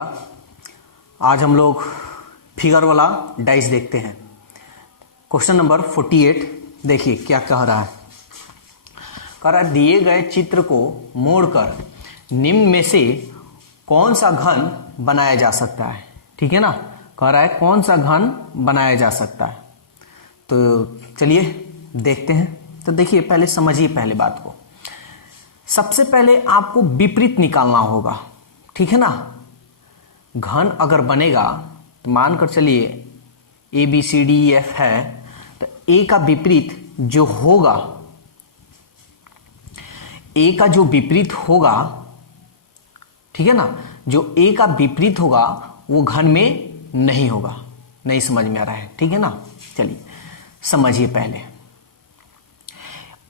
आज हम लोग फिगर वाला डाइस देखते हैं। क्वेश्चन नंबर 48 देखिए क्या कह रहा है। कह रहा है दिए गए चित्र को मोड़कर निम्न में से कौन सा घन बनाया जा सकता है। ठीक है ना, कह रहा है कौन सा घन बनाया जा सकता है। तो चलिए देखते हैं। तो देखिए पहले समझिए पहले बात को। सबसे पहले आपको विपरीत निकालना होगा। ठीक है ना, घन अगर बनेगा तो मानकर चलिए A B C D E F है, तो ए का विपरीत जो होगा, ए का जो विपरीत होगा, ठीक है ना, जो ए का विपरीत होगा वो घन में नहीं होगा। नहीं समझ में आ रहा है? ठीक है ना, चलिए समझिए पहले।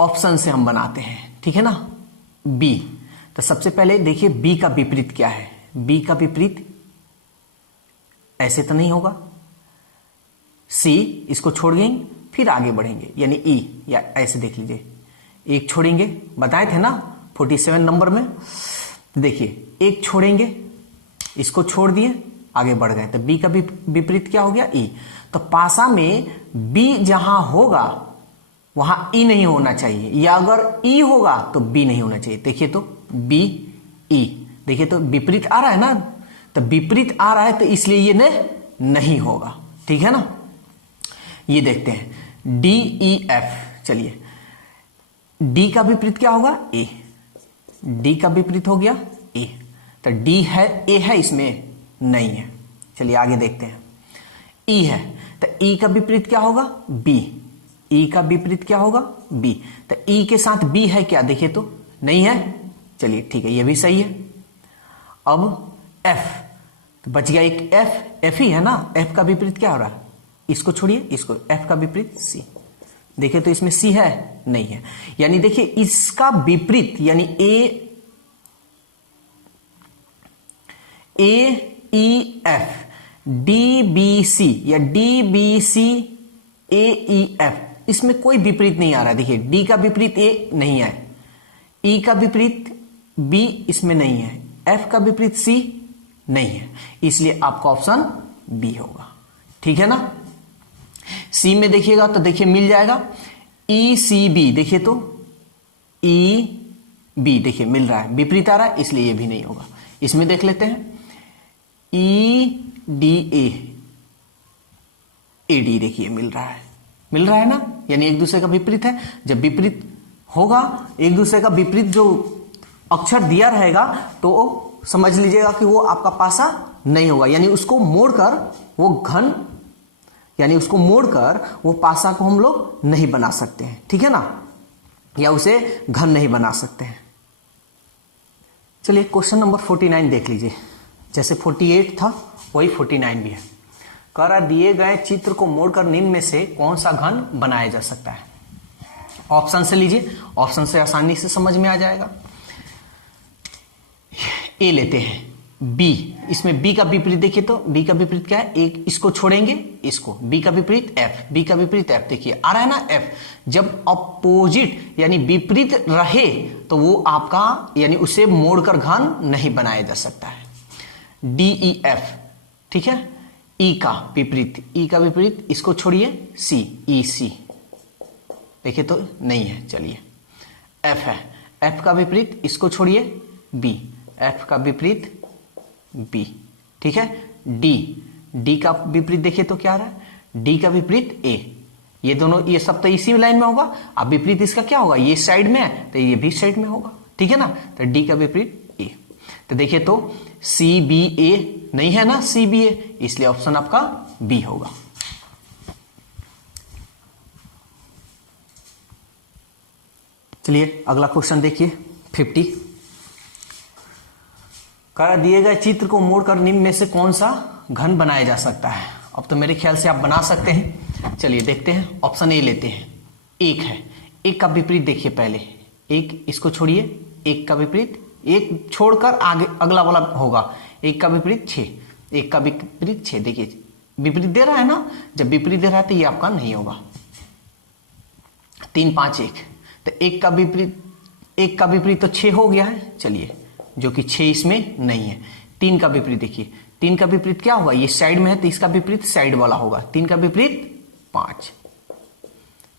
ऑप्शन से हम बनाते हैं। ठीक है ना, बी। तो सबसे पहले देखिए बी का विपरीत क्या है। बी का विपरीत ऐसे तो नहीं होगा। सी, इसको छोड़ देंगे फिर आगे बढ़ेंगे, यानी ई, या ऐसे देख लीजिए, एक छोड़ेंगे, बताए थे ना 47 नंबर में। देखिए एक छोड़ेंगे, इसको छोड़ दिए, आगे बढ़ गए, तो बी का विपरीत क्या हो गया? ई। तो पासा में बी जहां होगा वहां ई नहीं होना चाहिए, या अगर ई होगा तो बी नहीं होना चाहिए। देखिए तो बी ई, देखिए तो विपरीत आ रहा है ना, तो विपरीत आ रहा है तो इसलिए ये नहीं होगा। ठीक है ना, ये देखते हैं डी ई एफ। चलिए डी का विपरीत क्या होगा? ए। डी का विपरीत हो गया ए, तो डी है, ए है, इसमें नहीं है। चलिए आगे देखते हैं। ई है, तो ई का विपरीत क्या होगा? बी। ई का विपरीत क्या होगा? बी। तो ई के साथ बी है क्या? देखिए तो नहीं है। चलिए ठीक है, ये भी सही है। अब एफ, तो बच गया एक एफ। एफ ही है ना, एफ का विपरीत क्या हो रहा है? इसको छोड़िए, इसको, एफ का विपरीत सी। देखिए तो इसमें सी है? नहीं है। यानी देखिए इसका विपरीत, यानी A E F, D B C, या D B C A E F, इसमें कोई विपरीत नहीं आ रहा है। देखिए डी का विपरीत ए नहीं है, ई का विपरीत बी इसमें नहीं है, एफ का विपरीत सी नहीं है, इसलिए आपका ऑप्शन बी होगा। ठीक है ना। सी में देखिएगा तो देखिए मिल जाएगा ई सी बी। देखिए तो ई बी, देखिए मिल रहा है, विपरीत आ रहा है, इसलिए ये भी नहीं होगा। इसमें देख लेते हैं ई डी ए डी, देखिए मिल रहा है, मिल रहा है ना, यानी एक दूसरे का विपरीत है। जब विपरीत होगा, एक दूसरे का विपरीत जो अक्षर दिया रहेगा, तो समझ लीजिएगा कि वो आपका पासा नहीं होगा, यानी उसको मोड़कर वो घन, यानी उसको मोड़कर वो पासा को हम लोग नहीं बना सकते हैं। ठीक है ना, या उसे घन नहीं बना सकते हैं। चलिए क्वेश्चन नंबर 49 देख लीजिए। जैसे 48 था वही 49 भी है। कह रहा दिए गए चित्र को मोड़कर निम्न में से कौन सा घन बनाया जा सकता है। ऑप्शन से लीजिए, ऑप्शन से आसानी से समझ में आ जाएगा। ए लेते हैं, बी। इसमें बी का विपरीत देखिए तो बी का विपरीत क्या है? एक, इसको छोड़ेंगे, इसको, बी का विपरीत एफ, बी का विपरीत एफ, देखिए आ रहा है ना एफ। जब अपोजिट यानी विपरीत रहे तो वो आपका, यानी उसे मोड़कर घन नहीं बनाया जा सकता है। डी ई एफ, ठीक है। ई का विपरीत, ई का विपरीत, इसको छोड़िए, सी, ई सी, देखिए तो नहीं है। चलिए एफ है, एफ का विपरीत, इसको छोड़िए, बी, एफ का विपरीत बी। ठीक है। डी, डी का विपरीत देखिए तो क्या आ रहा है? डी का विपरीत ए। ये दोनों, ये सब तो इसी लाइन में होगा। अब विपरीत इसका क्या होगा? ये साइड में है तो ये भी साइड में होगा। ठीक है ना, तो डी का विपरीत ए। तो देखिए तो सी बी ए नहीं है ना, सी बी ए, इसलिए ऑप्शन आपका बी होगा। चलिए अगला क्वेश्चन देखिए 50। कह दिए गए चित्र को मोड़कर निम्न में से कौन सा घन बनाया जा सकता है। अब तो मेरे ख्याल से आप बना सकते हैं। चलिए देखते हैं। ऑप्शन ए लेते हैं। एक है, एक का विपरीत देखिए पहले, एक, इसको छोड़िए, एक का विपरीत, एक छोड़कर आगे अगला वाला होगा। एक का विपरीत 6, एक का विपरीत 6, देखिए विपरीत दे रहा है ना। जब विपरीत दे रहा है तो ये आपका नहीं होगा। 3 5 1, तो एक का विपरीत तो 6 हो गया है। चलिए जो कि 6 इसमें नहीं है, 3 का विपरीत देखिए, 3 का विपरीत क्या होगा, ये साइड में है तो इसका विपरीत साइड वाला होगा। 3 का विपरीत 5,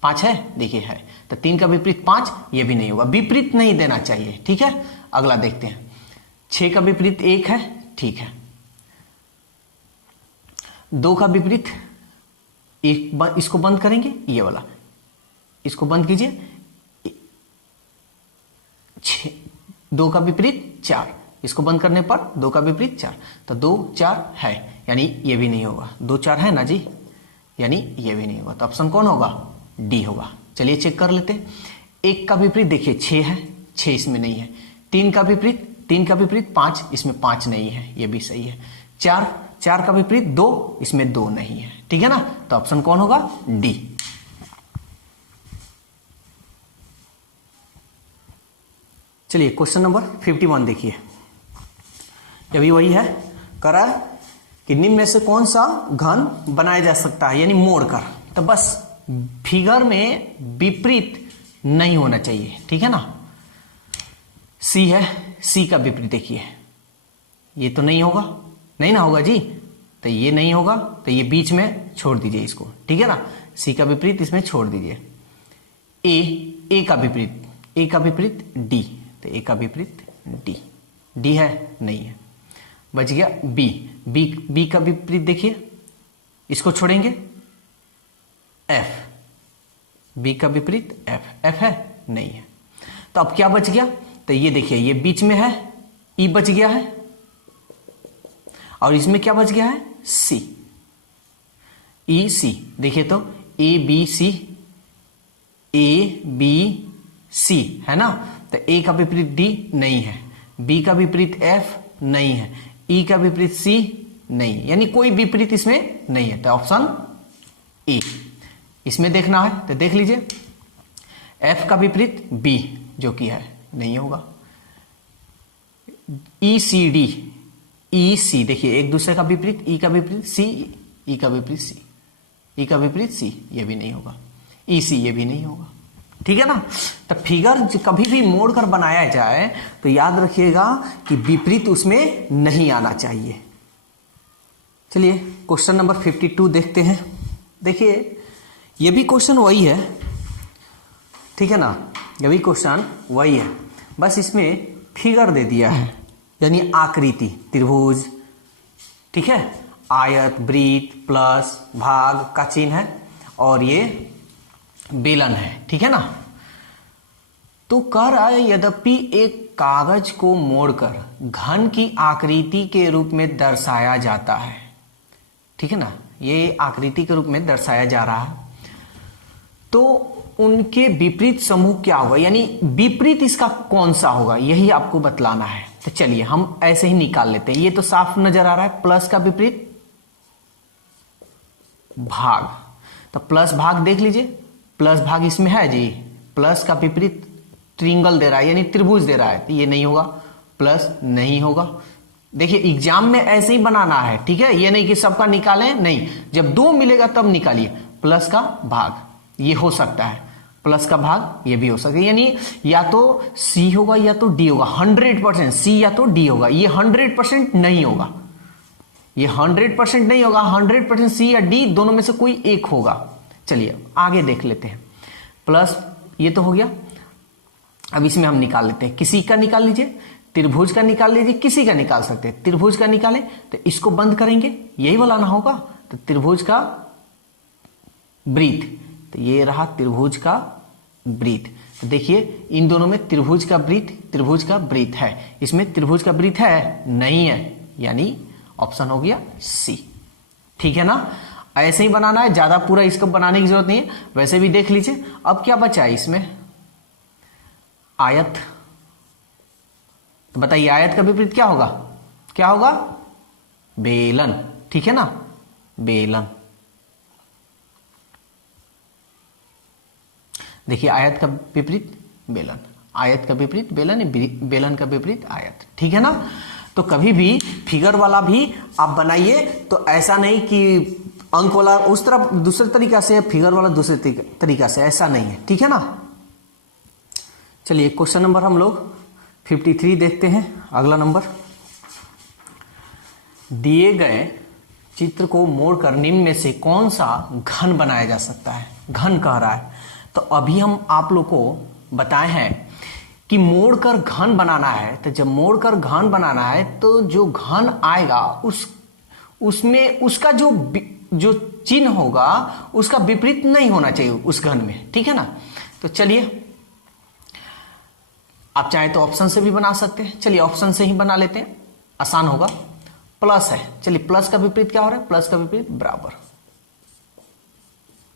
5 है, देखिए है, तो 3 का विपरीत 5, ये भी नहीं होगा, विपरीत नहीं देना चाहिए, ठीक है। अगला देखते हैं, 6 का विपरीत 1 है, ठीक है। 2 का विपरीत इसको बंद करेंगे, ये वाला, इसको बंद कीजिए। 2 का विपरीत 4, इसको बंद करने पर 2 का विपरीत 4, तो 2 4 है, यानी ये भी नहीं होगा। 2 4 है ना जी, यानी ये भी नहीं होगा, तो ऑप्शन कौन होगा, डी होगा। चलिए चेक कर लेते हैं। 1 का विपरीत देखिए 6 है, 6 इसमें नहीं है। 3 का विपरीत 5, इसमें 5 नहीं है, ये भी सही है। 4 का विपरीत 2, इसमें 2 नहीं है, ठीक है ना, तो ऑप्शन कौन होगा, डी। चलिए क्वेश्चन नंबर 51 देखिए, अभी वही है, कह रहा है कि निम्न में से कौन सा घन बनाया जा सकता है, यानी मोड़कर। तो बस फिगर में विपरीत नहीं होना चाहिए, ठीक है ना। सी है, सी का विपरीत देखिए, ये तो नहीं होगा, नहीं ना होगा जी, तो ये नहीं होगा, तो ये बीच में छोड़ दीजिए इसको, ठीक है ना। सी का विपरीत इसमें छोड़ दीजिए। ए का विपरीत डी, तो ए का विपरीत डी है, नहीं है। बच गया बी का विपरीत देखिए, इसको छोड़ेंगे, एफ, बी का विपरीत एफ है, नहीं है। तो अब क्या बच गया, तो ये देखिए, ये बीच में है, ई बच गया है, और इसमें क्या बच गया है, सी, ई सी। देखिए तो ए बी सी है ना, तो ए का विपरीत डी नहीं है, बी का विपरीत एफ नहीं है, ई का विपरीत सी नहीं, यानी कोई विपरीत इसमें नहीं है, तो ऑप्शन ए इसमें देखना है, तो देख लीजिए। एफ का विपरीत बी, जो कि है, नहीं होगा। ई सी देखिए, एक दूसरे का विपरीत, ई का विपरीत सी, ई का विपरीत सी, ई का विपरीत सी, ये भी नहीं होगा। ई सी, ये भी नहीं होगा, ठीक है ना। तो फिगर कभी भी मोड़कर बनाया जाए तो याद रखिएगा कि विपरीत उसमें नहीं आना चाहिए। चलिए क्वेश्चन नंबर 52 देखते हैं। देखिए ये भी क्वेश्चन वही है, ठीक है ना, ये भी क्वेश्चन वही है, बस इसमें फिगर दे दिया है, यानी आकृति, त्रिभुज, ठीक है, आयत, वृत्त, प्लस, भाग का चिन्ह है, और ये बेलन है, ठीक है ना। तो कह रहा है यद्यपि एक कागज को मोड़कर घन की आकृति के रूप में दर्शाया जाता है, ठीक है ना, ये आकृति के रूप में दर्शाया जा रहा है, तो उनके विपरीत समूह क्या होगा, यानी विपरीत इसका कौन सा होगा, यही आपको बतलाना है। तो चलिए हम ऐसे ही निकाल लेते हैं। ये तो साफ नजर आ रहा है, प्लस का विपरीत भाग, तो प्लस भाग देख लीजिए, प्लस भाग इसमें है जी, प्लस का विपरीत ट्रिंगल दे रहा है, यानी त्रिभुज दे रहा है, तो ये नहीं होगा, प्लस नहीं होगा। देखिए एग्जाम में ऐसे ही बनाना है, ठीक है, ये नहीं कि सबका निकालें, नहीं, जब 2 मिलेगा तब निकालिए। प्लस का भाग ये हो सकता है, प्लस का भाग ये भी हो सकता है, यानी या तो सी होगा या तो डी होगा, 100% सी या तो डी होगा, ये 100% नहीं होगा, ये 100% नहीं होगा, 100% सी या डी दोनों में से कोई एक होगा। चलिए आगे देख लेते हैं। प्लस ये तो हो गया, अब इसमें हम निकाल लेते हैं, किसी का निकाल लीजिए, त्रिभुज का निकाल लीजिए, किसी का निकाल सकते हैं। त्रिभुज का निकालें तो इसको बंद करेंगे, यही वाला ना होगा, तो त्रिभुज का वृत्त, तो ये रहा त्रिभुज का वृत्त। तो देखिए इन दोनों में त्रिभुज का वृत्त है, इसमें त्रिभुज का वृत्त है नहीं है, यानी ऑप्शन हो गया सी, ठीक है ना। ऐसे ही बनाना है, ज्यादा पूरा इसको बनाने की जरूरत नहीं है, वैसे भी देख लीजिए। अब क्या बचा है इसमें, आयत, तो बताइए आयत का विपरीत क्या होगा, क्या होगा, बेलन, ठीक है ना, बेलन। देखिए आयत का विपरीत बेलन, आयत का विपरीत बेलन, बेलन का विपरीत आयत, ठीक है ना। तो कभी भी फिगर वाला भी आप बनाइए तो ऐसा नहीं कि अंक वाला उस तरफ दूसरे तरीका से, फिगर वाला दूसरे तरीका से, ऐसा नहीं है, ठीक है ना। चलिए क्वेश्चन नंबर हम लोग 53 देखते हैं। अगला नंबर दिए गए चित्र को मोड़कर निम्न में से कौन सा घन बनाया जा सकता है, घन कह रहा है। तो अभी हम आप लोग को बताए हैं कि मोड़कर घन बनाना है। तो जब मोड़कर घन बनाना है तो जो घन आएगा उसमें उसका जो चिन्ह होगा उसका विपरीत नहीं होना चाहिए उस घन में, ठीक है ना। तो चलिए, आप चाहे तो ऑप्शन से भी बना सकते हैं। चलिए ऑप्शन से ही बना लेते हैं, आसान होगा। प्लस है, चलिए प्लस का विपरीत क्या हो रहा है, प्लस का विपरीत बराबर।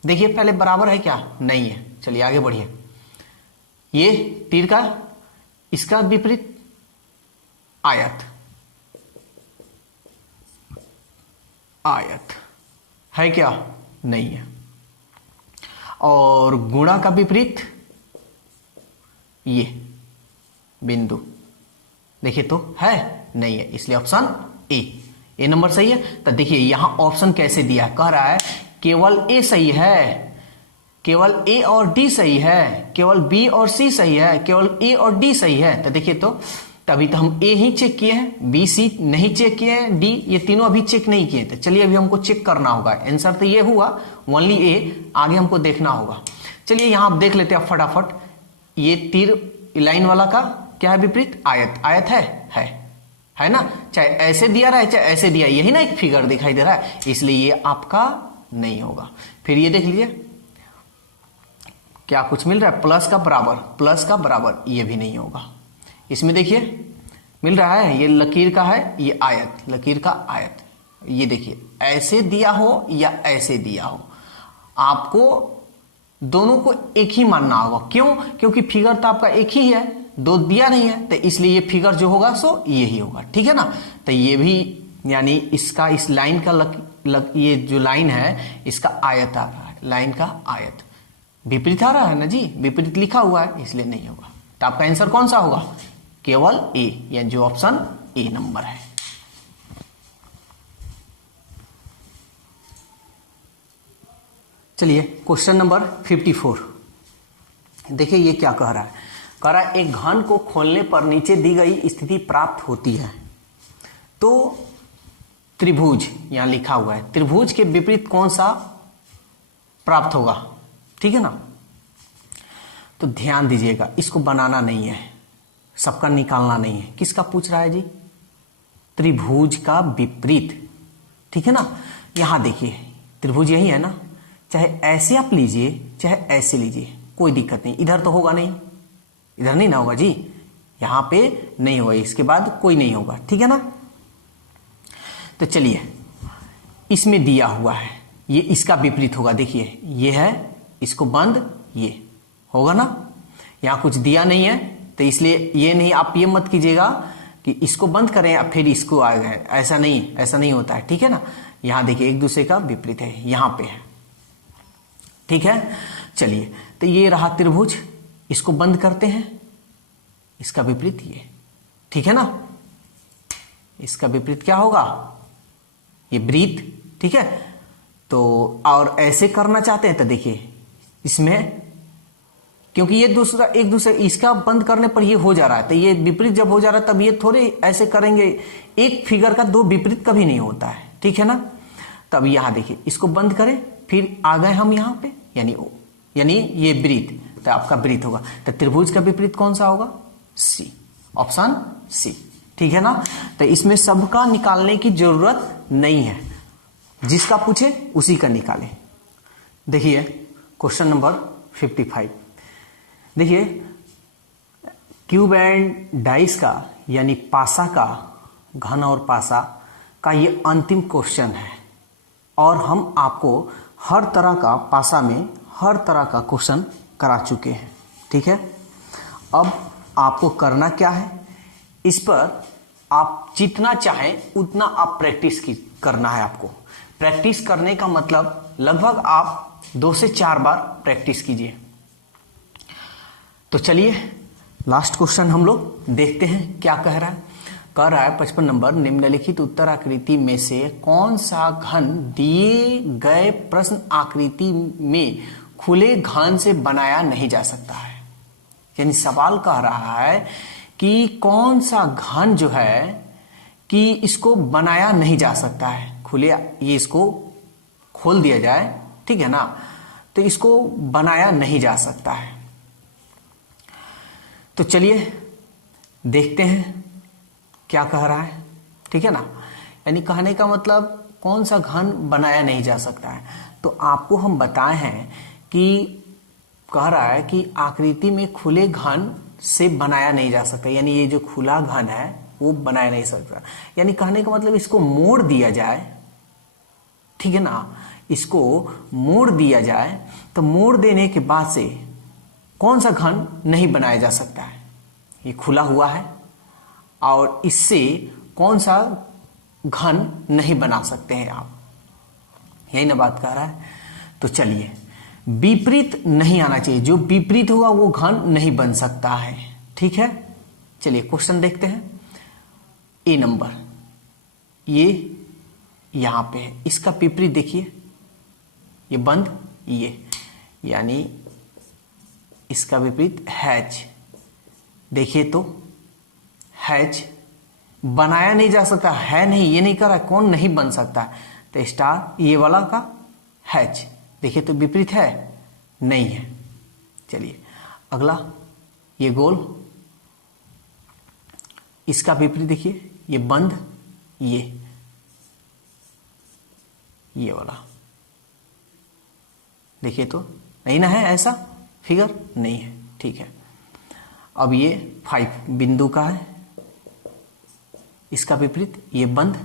देखिए पहले बराबर है क्या, नहीं है। चलिए आगे बढ़िए, ये तीर का इसका विपरीत आयत, आयत है क्या, नहीं है। और गुणा का विपरीत ये बिंदु, देखिए तो है, नहीं है, इसलिए ऑप्शन ए नंबर सही है। तो देखिए यहां ऑप्शन कैसे दिया है, कह रहा है केवल ए सही है, केवल ए और डी सही है, केवल बी और सी सही है, केवल ए और डी सही है। तो देखिए तो तभी तो हम ए ही चेक किए हैं, बी सी नहीं चेक किए हैं, डी ये तीनों अभी चेक नहीं किए। तो चलिए अभी हमको चेक करना होगा। आंसर तो ये हुआ ओनली ए, आगे हमको देखना होगा। चलिए यहां आप देख लेते हैं फटाफट। ये तीर लाइन वाला का क्या है विपरीत, आयत, आयत है ना। चाहे ऐसे दिया रहा है चाहे ऐसे दिया, यही ना एक फिगर दिखाई दे रहा है, इसलिए ये आपका नहीं होगा। फिर ये देख लीजिए क्या कुछ मिल रहा है, प्लस का बराबर, प्लस का बराबर, ये भी नहीं होगा। इसमें देखिए मिल रहा है, ये लकीर का है, ये आयत, लकीर का आयत। ये देखिए ऐसे दिया हो या ऐसे दिया हो, आपको दोनों को एक ही मानना होगा। क्यों, क्योंकि फिगर तो आपका एक ही है, दो दिया नहीं है, तो इसलिए ये फिगर जो होगा सो ये ही होगा, ठीक है ना। तो ये भी यानी इसका, इस लाइन का ये जो लाइन है इसका आयत आ रहा है, लाइन का आयत विपरीत आ रहा है ना जी, विपरीत लिखा हुआ है, इसलिए नहीं होगा। तो आपका आंसर कौन सा होगा, केवल ए, या जो ऑप्शन ए नंबर है। चलिए क्वेश्चन नंबर 54 देखिए, ये क्या कह रहा है, कह रहा है एक घन को खोलने पर नीचे दी गई स्थिति प्राप्त होती है। तो त्रिभुज यहां लिखा हुआ है, त्रिभुज के विपरीत कौन सा प्राप्त होगा, ठीक है ना। तो ध्यान दीजिएगा, इसको बनाना नहीं है, सबका निकालना नहीं है। किसका पूछ रहा है जी, त्रिभुज का विपरीत, ठीक है ना। यहां देखिए त्रिभुज यही है ना, चाहे ऐसे आप लीजिए चाहे ऐसे लीजिए, कोई दिक्कत नहीं। इधर तो होगा नहीं, इधर नहीं ना होगा जी, यहां पे नहीं होगा, इसके बाद कोई नहीं होगा, ठीक है ना। तो चलिए इसमें दिया हुआ है, ये इसका विपरीत होगा। देखिए ये है, इसको बंद, ये होगा ना। यहां कुछ दिया नहीं है तो इसलिए ये नहीं, आप ये मत कीजिएगा कि इसको बंद करें अब फिर इसको आ गए, ऐसा नहीं, ऐसा नहीं होता है, ठीक है ना। यहां देखिए एक दूसरे का विपरीत है, यहां पे है, ठीक है। चलिए तो ये रहा त्रिभुज, इसको बंद करते हैं, इसका विपरीत ये, ठीक है ना। इसका विपरीत क्या होगा, ये वृत्त, ठीक है। तो और ऐसे करना चाहते हैं तो देखिए इसमें, क्योंकि ये दूसरा एक दूसरे, इसका बंद करने पर ये हो जा रहा है, तो ये विपरीत जब हो जा रहा है तब ये थोड़े ऐसे करेंगे, एक फिगर का दो विपरीत कभी नहीं होता है, ठीक है ना। तब यहां देखिए इसको बंद करें, फिर आ गए हम यहां पे, यानी ये वृत्त, तो आपका वृत्त होगा। तो त्रिभुज का विपरीत कौन सा होगा, सी, ऑप्शन सी, ठीक है ना। तो इसमें सबका निकालने की जरूरत नहीं है, जिसका पूछे उसी का निकालें। देखिए क्वेश्चन नंबर 55 देखिए, क्यूब एंड डाइस का यानी पासा का, घन और पासा का ये अंतिम क्वेश्चन है, और हम आपको हर तरह का पासा में हर तरह का क्वेश्चन करा चुके हैं, ठीक है। अब आपको करना क्या है, इस पर आप जितना चाहें उतना आप प्रैक्टिस करना है। आपको प्रैक्टिस करने का मतलब लगभग आप 2 से 4 बार प्रैक्टिस कीजिए। तो चलिए लास्ट क्वेश्चन हम लोग देखते हैं क्या कह रहा है। कह रहा है 55 नंबर, निम्नलिखित उत्तर आकृति में से कौन सा घन दिए गए प्रश्न आकृति में खुले घन से बनाया नहीं जा सकता है। यानी सवाल कह रहा है कि कौन सा घन जो है कि इसको बनाया नहीं जा सकता है। खुले ये इसको खोल दिया जाए, ठीक है ना, तो इसको बनाया नहीं जा सकता है। तो चलिए देखते हैं क्या कह रहा है, ठीक है ना। यानी कहने का मतलब कौन सा घन बनाया नहीं जा सकता है। तो आपको हम बताए हैं कि कह रहा है कि आकृति में खुले घन से बनाया नहीं जा सकता, यानी ये जो खुला घन है वो बनाया नहीं सकता। यानी कहने का मतलब इसको मोड़ दिया जाए, ठीक है ना, इसको मोड़ दिया जाए तो मोड़ देने के बाद से कौन सा घन नहीं बनाया जा सकता है। ये खुला हुआ है और इससे कौन सा घन नहीं बना सकते हैं आप, यही ना बात कह रहा है। तो चलिए, विपरीत नहीं आना चाहिए, जो विपरीत हुआ वो घन नहीं बन सकता है, ठीक है। चलिए क्वेश्चन देखते हैं। ए नंबर ये यहां पे है, इसका विपरीत देखिए, ये बंद, ये यानी इसका विपरीत हैच। देखिए तो हैच बनाया नहीं जा सकता है, नहीं, ये नहीं कर रहा, कौन नहीं बन सकता है, तो स्टार ये वाला का हैच। देखिए तो विपरीत है, नहीं है। चलिए अगला, ये गोल, इसका विपरीत देखिए, ये बंद, ये वाला। देखिए तो नहीं ना है, ऐसा फिगर नहीं है, ठीक है। अब ये 5 बिंदु का है, इसका विपरीत ये बंद,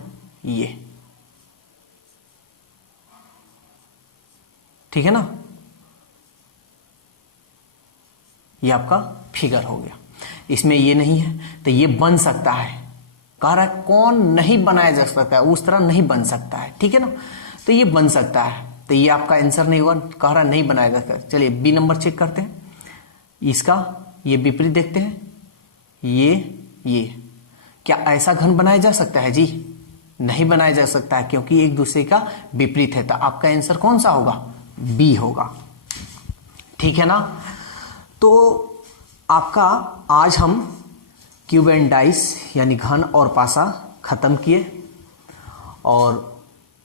ये, ठीक है ना। ये आपका फिगर हो गया। इसमें ये नहीं है तो ये बन सकता है। कह रहा है कौन नहीं बनाया जा सकता है, उस तरह नहीं बन सकता है, ठीक है ना। तो ये बन सकता है, तो ये आपका आंसर नहीं होगा। कह रहा नहीं बनाया जा सकता। चलिए बी नंबर चेक करते हैं, इसका ये विपरीत देखते हैं, ये क्या ऐसा घन बनाया जा सकता है? जी नहीं बनाया जा सकता है, क्योंकि एक दूसरे का विपरीत है। तो आपका आंसर कौन सा होगा? बी होगा, ठीक है ना। तो आपका आज हम क्यूब एंड डाइस यानी घन और पासा खत्म किए, और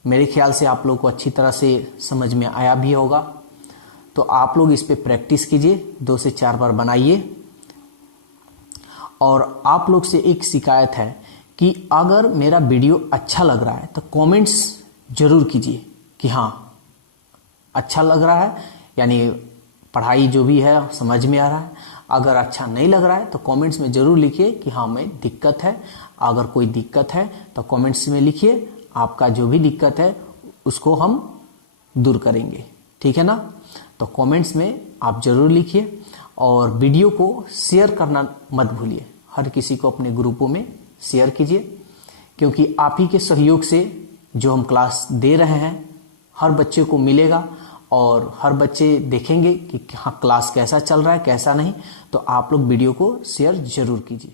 मेरे ख्याल से आप लोग को अच्छी तरह से समझ में आया भी होगा। तो आप लोग इस पे प्रैक्टिस कीजिए, 2 से 4 बार बनाइए। और आप लोग से एक शिकायत है कि अगर मेरा वीडियो अच्छा लग रहा है तो कमेंट्स जरूर कीजिए कि हाँ अच्छा लग रहा है, यानी पढ़ाई जो भी है समझ में आ रहा है। अगर अच्छा नहीं लग रहा है तो कमेंट्स में जरूर लिखिए कि हाँ में दिक्कत है। अगर कोई दिक्कत है तो कमेंट्स में लिखिए, आपका जो भी दिक्कत है उसको हम दूर करेंगे, ठीक है ना। तो कमेंट्स में आप जरूर लिखिए, और वीडियो को शेयर करना मत भूलिए। हर किसी को अपने ग्रुपों में शेयर कीजिए, क्योंकि आप ही के सहयोग से जो हम क्लास दे रहे हैं हर बच्चे को मिलेगा, और हर बच्चे देखेंगे कि हाँ क्लास कैसा चल रहा है कैसा नहीं। तो आप लोग वीडियो को शेयर जरूर कीजिए।